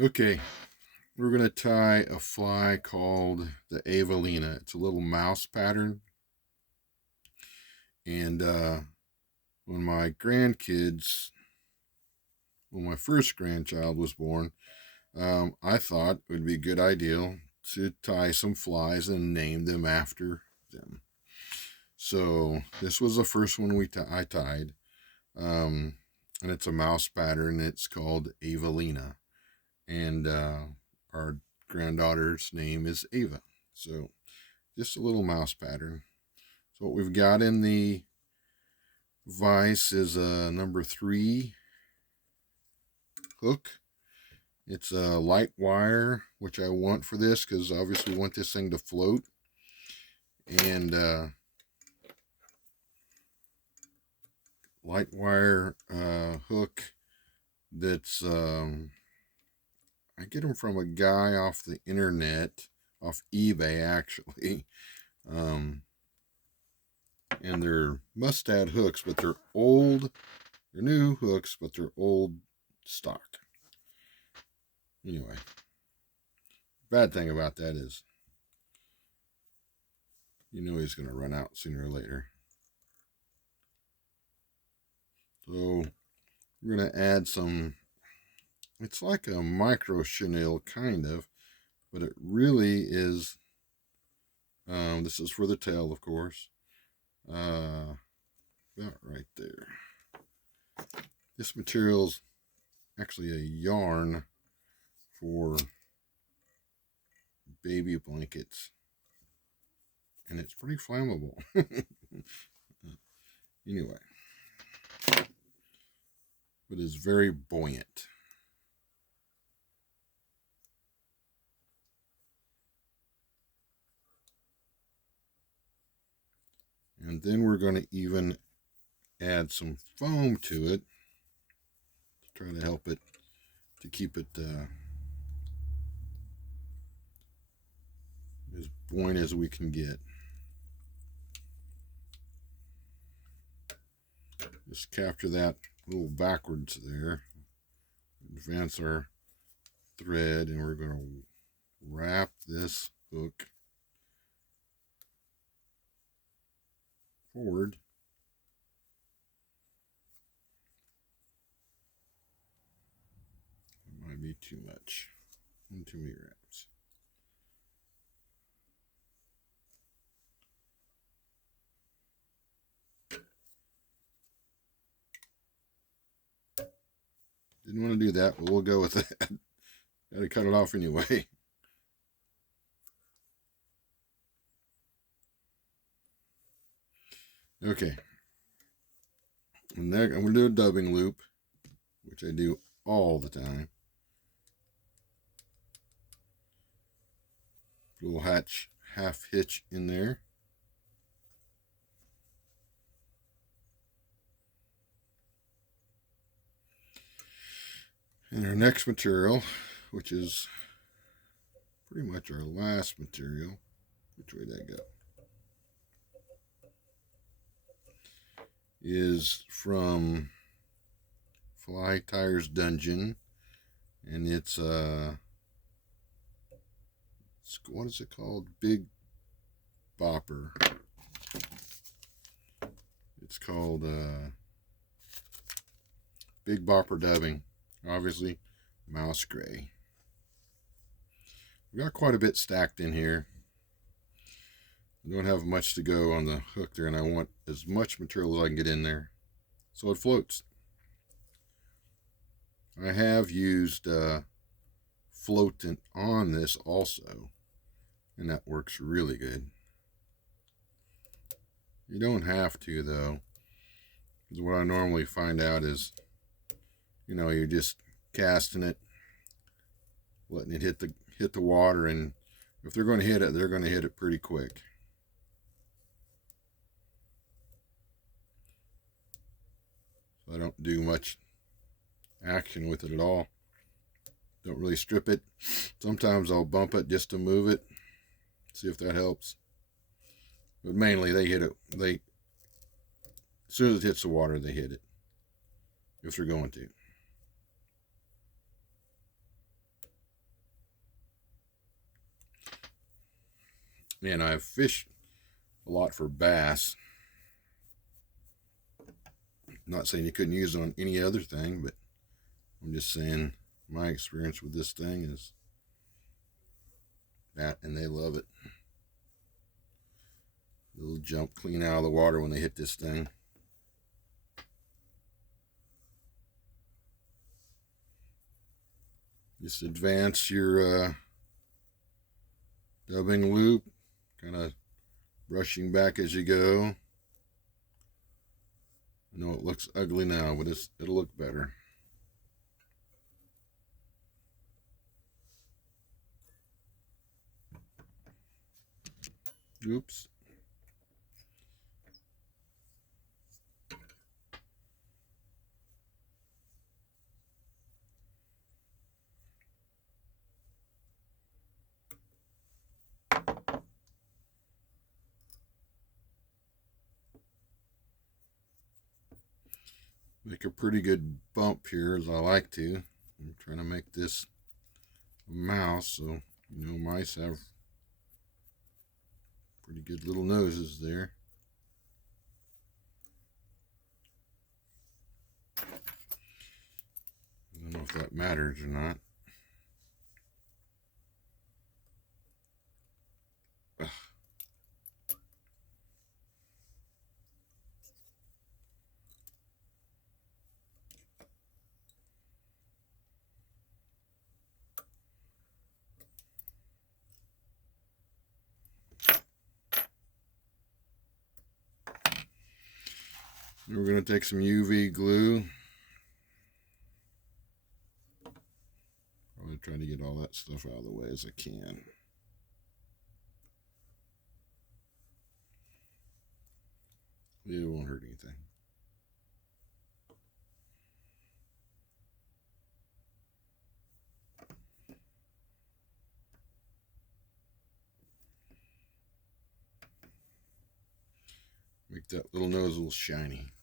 Okay, we're going to tie a fly called the Avalina. It's a little mouse pattern. And when my grandkids, when my first grandchild was born, I thought it would be a good idea to tie some flies and name them after them. So this was the first one I tied. Um, and it's a mouse pattern. It's called Avalina. And our granddaughter's name is Ava. So just a little mouse pattern. So what we've got in the vise is a number 3 hook. It's a light wire, which I want for this because obviously we want this thing to float. And light wire hook that's I get them from a guy off the internet, off eBay actually. Um, and they're mustad hooks, but they're old. They're new hooks, but they're old stock. Anyway, bad thing about that is you know he's going to run out sooner or later. So we're going to add some, it's like a micro chenille kind of, but it really is, this is for the tail, of course, about right there. This material's actually a yarn for baby blankets, and it's pretty flammable. Anyway, but it's very buoyant. And then we're going to even add some foam to it to try to help it, to keep it as buoyant as we can get. Just capture that a little backwards there. Advance our thread, and we're going to wrap this hook forward. It might be too much. Too many wraps. Didn't want to do that, but we'll go with that. Got to cut it off anyway. Okay. And then I'm going to do a dubbing loop, which I do all the time. Put a little half hitch in there. And our next material, which is pretty much our last material, which way did that go? Is from Fly Tires Dungeon, and it's what is it called? Big Bopper. It's called Big Bopper Dubbing. Obviously, mouse gray. We got quite a bit stacked in here. I don't have much to go on the hook there, and I want as much material as I can get in there so it floats. I have used floatant on this also, and that works really good. You don't have to, though, because what I normally find out is, you know, you're just casting it, letting it hit the water, and if they're going to hit it, they're going to hit it pretty quick. So I don't do much action with it at all. Don't really strip it. Sometimes I'll bump it just to move it, see if that helps. But mainly they hit it. As soon as it hits the water, they hit it. If they're going to. And I've fished a lot for bass. Not saying you couldn't use it on any other thing, but I'm just saying my experience with this thing is that, and they love it. They'll jump clean out of the water when they hit this thing. Just advance your dubbing loop, kind of brushing back as you go. I know it looks ugly now, but it'll look better. Oops. Make a pretty good bump here, as I like to. I'm trying to make this a mouse, so mice have pretty good little noses there. I don't know if that matters or not. Ugh. We're going to take some UV glue. I'm going to try to get all that stuff out of the way as I can. It won't hurt anything. Make that little nose a little shiny.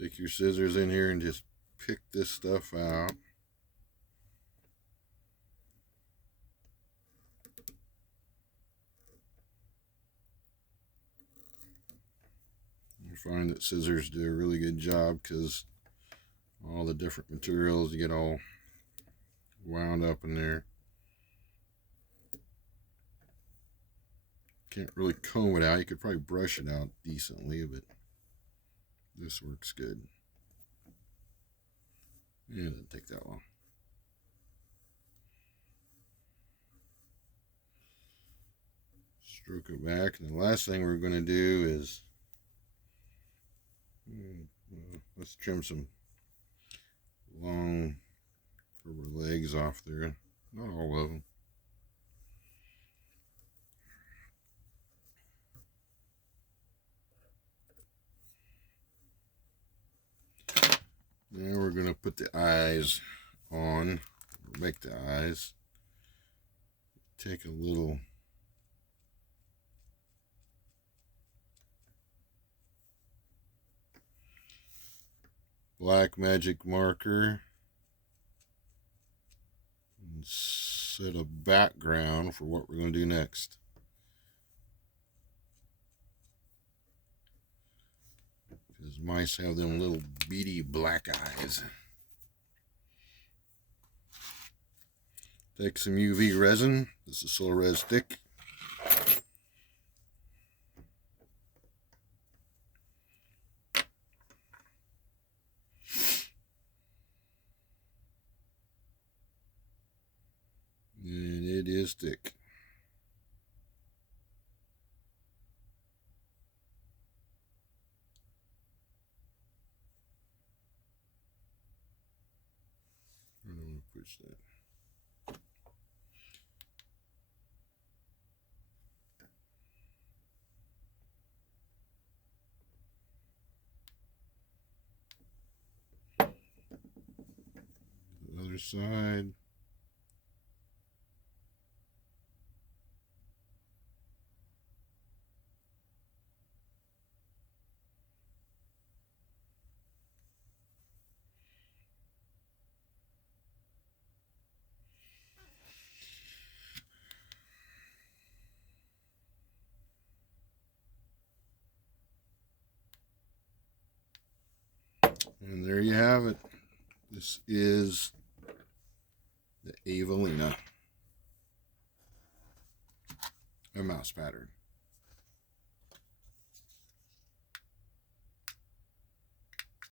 Take your scissors in here and just pick this stuff out. You find that scissors do a really good job because all the different materials, you get all wound up in there. Can't really comb it out. You could probably brush it out decently, but this works good. And it didn't take that long. Stroke it back. And the last thing we're going to do is let's trim some long rubber legs off there. Not all of them. Now we're going to put the eyes on, or make the eyes. Take a little black magic marker and set a background for what we're going to do next. Because mice have them little beady black eyes. Take some UV resin. This is Solres thick. And it is thick. I'm going to push that. The other side. And there you have it. This is the Avalina, a mouse pattern.